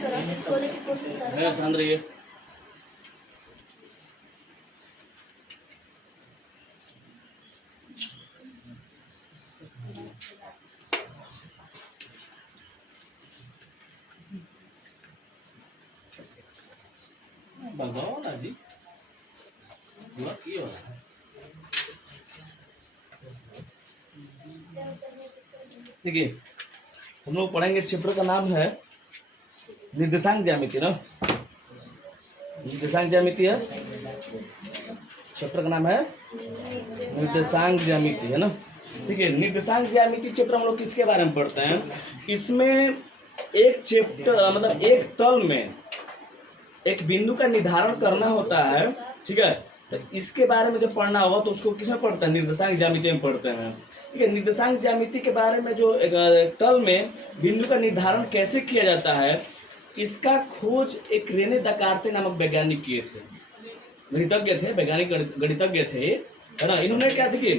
शांत रहिए। भगवान ना जी देखिए, हम लोग पढ़ेंगे चैप्टर का नाम है निर्देशांक ज्यामिति ना। निर्देशांक ज्यामिति है, चैप्टर का नाम है निर्देशांक ज्यामिति है ना। ठीक है, निर्देशांक ज्यामिति चैप्टर हम लोग किसके बारे में पढ़ते हैं? इसमें एक चैप्टर मतलब एक तल में एक बिंदु का निर्धारण करना होता है। ठीक है, तो इसके बारे में जब पढ़ना होगा तो उसको किसमें पढ़ते हैं? निर्देशांक ज्यामिति में पढ़ते हैं। ठीक है, निर्देशांक ज्यामिति के बारे में जो एक तल में बिंदु का निर्धारण कैसे किया जाता है, इसका खोज एक रेने दकार्ते नामक वैज्ञानिक किए थे। गणितज्ञ थे, वैज्ञानिक गणितज्ञ थे, है ना। इन्होंने क्या, देखिए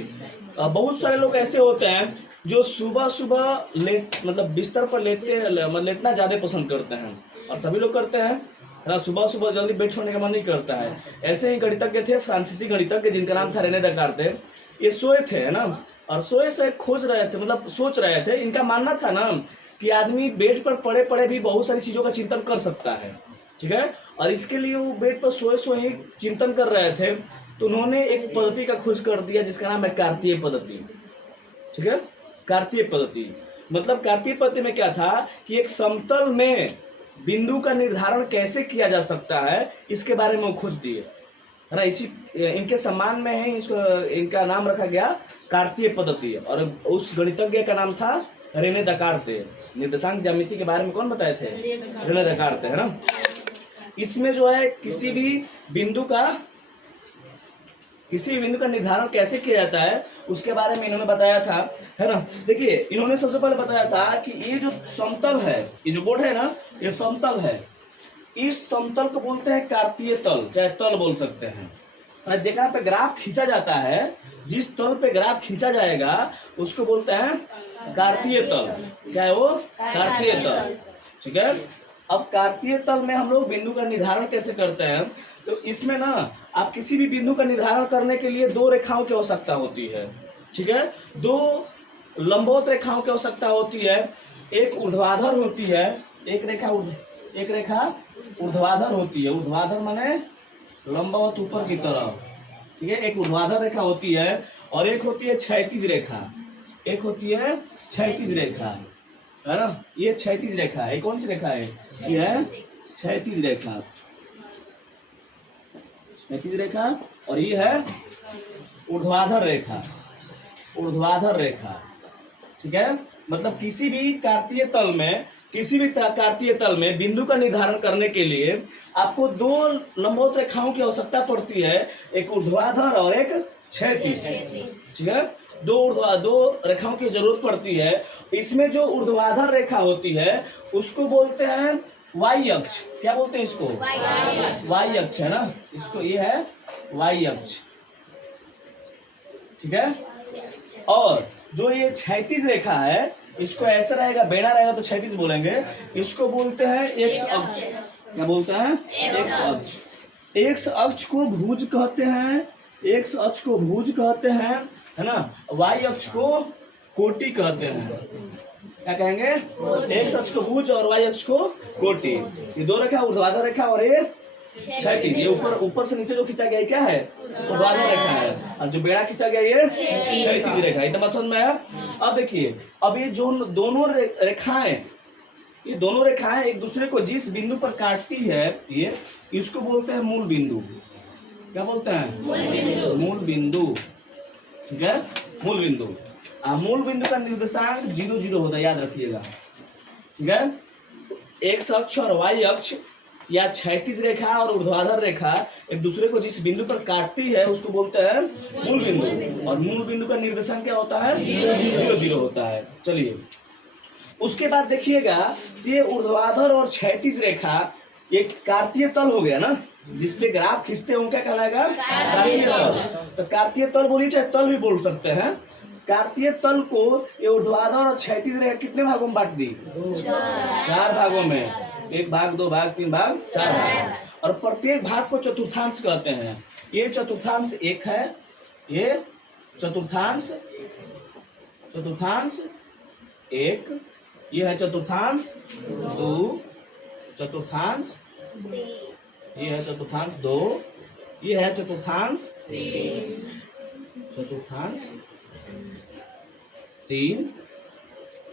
बहुत सारे लोग ऐसे होते हैं जो सुबह सुबह मतलब बिस्तर पर लेटना ज़्यादा पसंद करते हैं, और सभी लोग करते हैं, है ना। सुबह सुबह जल्दी बेड छोड़ने का मन नहीं करता है। ऐसे ही गणितज्ञ थे, फ्रांसीसी गणितज्ञ, जिनका नाम था रेने दकार्ते। ये सोए थे, है ना, और सोए से खोज रहे थे, मतलब सोच रहे थे। इनका मानना था ना कि आदमी बेड पर पड़े पड़े भी बहुत सारी चीज़ों का चिंतन कर सकता है। ठीक है, और इसके लिए वो बेड पर सोए सोए ही चिंतन कर रहे थे, तो उन्होंने एक पद्धति का खोज कर दिया जिसका नाम है कार्तीय पद्धति। ठीक है, कार्तीय पद्धति मतलब कार्तीय पद्धति में क्या था कि एक समतल में बिंदु का निर्धारण कैसे किया जा सकता है, इसके बारे में वो खोज दिए, है ना। इसी इनके सम्मान में है इनका नाम रखा गया कार्तीय पद्धति, और उस गणितज्ञ का नाम था रेने दकार्ते। निर्देशांक ज्यामिति के बारे में कौन बताए थे? रेने दकार्ते, है ना। इसमें जो है किसी भी बिंदु का निर्धारण कैसे किया जाता है उसके बारे में इन्होंने बताया था, है ना। देखिए, इन्होंने सबसे पहले बताया था कि ये जो समतल है, ये जो बोर्ड है ना, ये समतल है। इस समतल को बोलते हैं कार्तीय तल, चाहे तल बोल सकते हैं। जगह पे ग्राफ खींचा जाता है, जिस तल पे ग्राफ खींचा जाएगा उसको बोलते हैं कार्तीय तल। क्या है वो? कार्तीय तल। ठीक है, अब कार्तीय तल में हम लोग बिंदु का निर्धारण कैसे करते हैं? तो इसमें ना आप किसी भी बिंदु का निर्धारण करने के लिए दो रेखाओं की आवश्यकता होती है। ठीक है, दो लंबवत रेखाओं की आवश्यकता होती है। एक ऊर्ध्वाधर होती है, एक रेखा ऊर्ध्वाधर होती है। ऊर्ध्वाधर माने लंबवत ऊपर की तरफ। ठीक है, एक ऊर्ध्वाधर रेखा होती है, और एक होती है क्षैतिज रेखा। एक होती है क्षैतिज रेखा, है ना। ये क्षैतिज रेखा है। कौन सी रेखा है? ये है क्षैतिज रेखा, क्षैतिज रेखा। और ये है ऊर्ध्वाधर रेखा, ऊर्ध्वाधर रेखा। ठीक है, मतलब किसी भी कार्तीय तल में बिंदु का निर्धारण करने के लिए आपको दो लंबवत रेखाओं की आवश्यकता पड़ती है, एक ऊर्ध्वाधर और एक क्षैतिज। ठीक है, दो रेखाओं की जरूरत पड़ती है। इसमें जो ऊर्ध्वाधर रेखा होती है उसको बोलते हैं वाई अक्ष। क्या बोलते हैं इसको? वाई अक्ष, है ना। इसको ये है वाई अक्ष। ठीक है, और जो ये क्षैतिज रेखा है, इसको ऐसा रहेगा, बेड़ा रहेगा तो क्षैतिज बोलेंगे। इसको बोलते हैं एक्स अक्ष। क्या बोलते हैं? एक्स अक्ष। एक्स अक्ष को भुज कहते हैं, एक्स अक्ष को भुज कहते हैं, है ना। वाई अक्ष को कोटि कहते हैं। क्या कहेंगे? एक्स अक्ष को भुज और वाई अक्ष को कोटि। ये दो रेखा, ऊर्ध्वाधर रेखा और ये क्षैतिज। ये ऊपर से नीचे जो खींचा गया क्या है? ऊर्ध्वाधर रेखा है, और जो बेड़ा खींचा गया ये क्षैतिज रेखा है। इतना समझ में आया? अब देखिए, अब ये जो दोनों रेखाएं एक दूसरे को जिस बिंदु पर काटती है, ये इसको बोलते हैं मूल बिंदु। क्या बोलते हैं? मूल बिंदु। ठीक है, मूल बिंदु। मूल बिंदु का निर्देशांक 0 0 होता है, याद रखिएगा। ठीक है, एक्स अक्ष और वाई अक्ष या क्षैतिज रेखा और ऊर्ध्वाधर रेखा एक दूसरे को जिस बिंदु पर काटती है उसको बोलते हैं मूल बिंदु, और मूल बिंदु का निर्देशांक क्या होता है? 0 0 होता है। चलिए, उसके बाद देखिएगा, ये ऊर्ध्वाधर और क्षैतिज रेखा एक कार्तीय तल हो गया ना, जिसपे ग्राफ खींचते हैं, क्या कहलाएगा? कार्तीय तल। तो कार्तीय तल बोलिए, चाहे तल भी बोल सकते हैं। कार्तीय तल को ये ऊर्ध्वाधर और क्षैतिज रेखा कितने भागों में बांट दी? 4 भागों में। 1 भाग 2 भाग 3 भाग 4 भाग, और प्रत्येक भाग को चतुर्थांश कहते हैं। ये चतुर्थांश 1 है, ये चतुर्थांश 1, ये है चतुर्थांश 2, चतुर्थांश, ये है चतुर्थांश 2, ये है चतुर्थांश 3,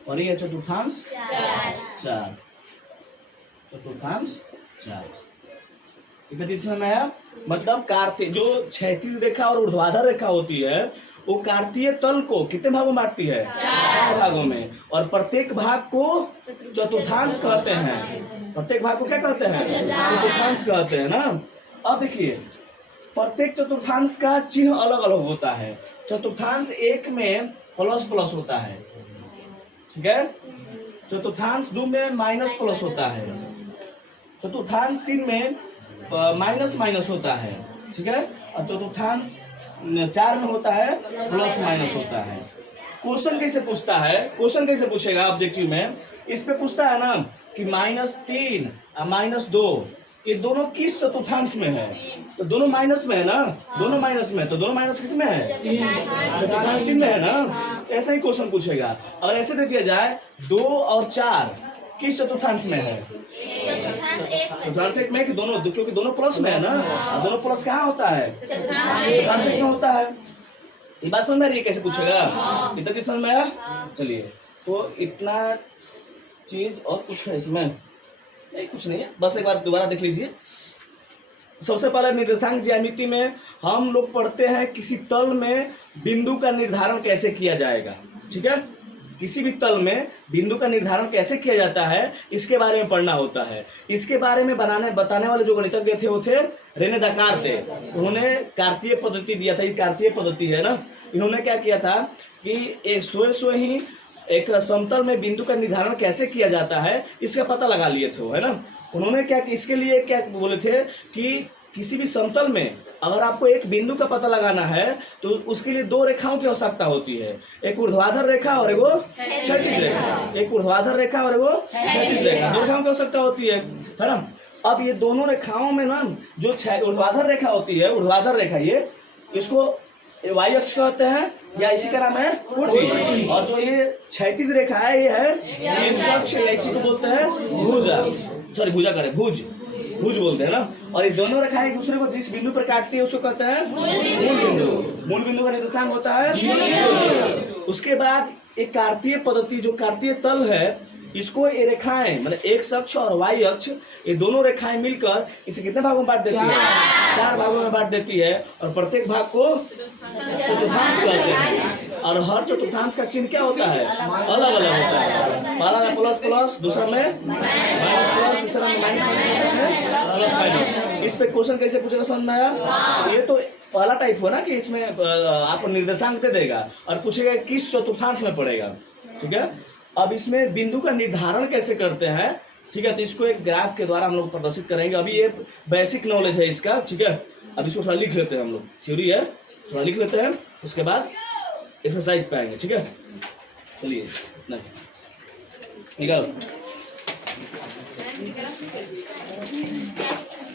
और ये है चतुर्थांश 4, चतुर्थांश 4। इतना चीज समझ में आया? मतलब कार्तीय जो क्षैतिज रेखा और ऊर्ध्वाधर रेखा होती है वो कार्तीय तल को कितने भागों में बांटती है? 4 भागों में, और प्रत्येक भाग को चतुर्थांश कहते हैं। प्रत्येक भाग को क्या कहते हैं? चतुर्थांश कहते हैं ना। अब देखिए प्रत्येक चतुर्थांश का चिन्ह अलग अलग होता है। चतुर्थांश 1 में प्लस प्लस होता है, ठीक है। चतुर्थांश 2 में माइनस प्लस होता है, चतुर्थांश 3 में माइनस माइनस होता है, ठीक है, और चतुर्थांश 4 में होता है प्लस माइनस होता है। क्वेश्चन कैसे पूछता है? क्वेश्चन कैसे पूछेगा ऑब्जेक्टिव में? इस पे पूछता है ना कि -3 और -2 ये दोनों किस चतुर्थांश में है? तो दोनों माइनस में है ना, दोनों माइनस में, तो दोनों माइनस किस में है? चतुर्थांश 3 में है ना। ऐसा ही क्वेश्चन पूछेगा। और ऐसे दे दिया जाए 2 और 4 किस चतुर्थांश में है? चतुर्थांश 1 में, कि दोनों, क्योंकि दोनों प्लस में है ना, और दोनों प्लस कहाँ होता है? चतुर्थांश 1 में होता है। ये बात समझ में आ रही है कैसे पूछेगा? इतना चीज समझ में आया? चलिए, तो इतना चीज, और कुछ है इसमें? नहीं, कुछ नहीं है, बस एक बार दोबारा देख लीजिए। सबसे पहले निर्देशांक ज्यामिति में हम लोग पढ़ते हैं किसी तल में बिंदु का निर्धारण कैसे किया जाएगा, ठीक है। किसी भी तल में बिंदु का निर्धारण कैसे किया जाता है इसके बारे में पढ़ना होता है। इसके बारे में बताने वाले जो गणितज्ञ थे वो थे रेने देकार्त। उन्होंने कार्तीय पद्धति दिया था, ये कार्तीय पद्धति है ना। इन्होंने क्या किया था कि एक सोए ही एक समतल में बिंदु का निर्धारण कैसे किया जाता है इसका पता लगा लिए थे, है ना। उन्होंने क्या, इसके लिए क्या बोले थे कि किसी भी समतल में अगर आपको एक बिंदु का पता लगाना है तो उसके लिए 2 रेखाओं की आवश्यकता होती है, एक ऊर्ध्वाधर रेखा और एगो क्षैतिज रेखा। एक ऊर्ध्वाधर रेखा और एगो क्षैतिज रेखा, 2 रेखाओं की आवश्यकता होती है ना। अब ये दोनों रेखाओं में ना जो ऊर्ध्वाधर रेखा होती है, ऊर्ध्वाधर रेखा, ये इसको वाई अक्ष कहते हैं या इसी का नाम है पुटी, और जो ये क्षैतिज रेखा है ये है एक्स अक्ष, या इसी को बोलते हैं भुजा, सॉरी भुजा करे भुज बोलते हैं ना। और ये दोनों रेखाएं एक दूसरे को जिस बिंदु पर काटती है उसको कहते हैं मूल बिंदु का निर्देशांक होता है। उसके बाद एक कार्तीय पद्धति, जो कार्तीय तल है, इसको ये रेखाएं मतलब एक्स अक्ष और वाई अक्ष, ये दोनों रेखाएं मिलकर इसे कितने भागों में बांट देती है? 4 भागों में बांट देती है, और प्रत्येक भाग को चतुर्थांश कहते हैं। और हर चतुर्थांश का चिन्ह क्या होता है? अलग अलग होता है। पहला में प्लस प्लस, दूसरा में माइनस प्लस, तीसरा में माइनस माइनस। इस पे क्वेश्चन कैसे पूछेगा समझ में आया? ये तो पहला टाइप हुआ ना कि इसमें आपको निर्देशांक दे देगा और पूछेगा किस चतुर्थांश में पड़ेगा, ठीक है। अब इसमें बिंदु का निर्धारण कैसे करते हैं, ठीक है, तो इसको एक ग्राफ के द्वारा हम लोग प्रदर्शित करेंगे। अभी ये बेसिक नॉलेज है इसका, ठीक है। अब इसको थोड़ा लिख लेते हैं हम लोग, थ्योरी है, थोड़ा लिख लेते हैं, उसके बाद एक्सरसाइज पे आएंगे, ठीक है। चलिए निकालो।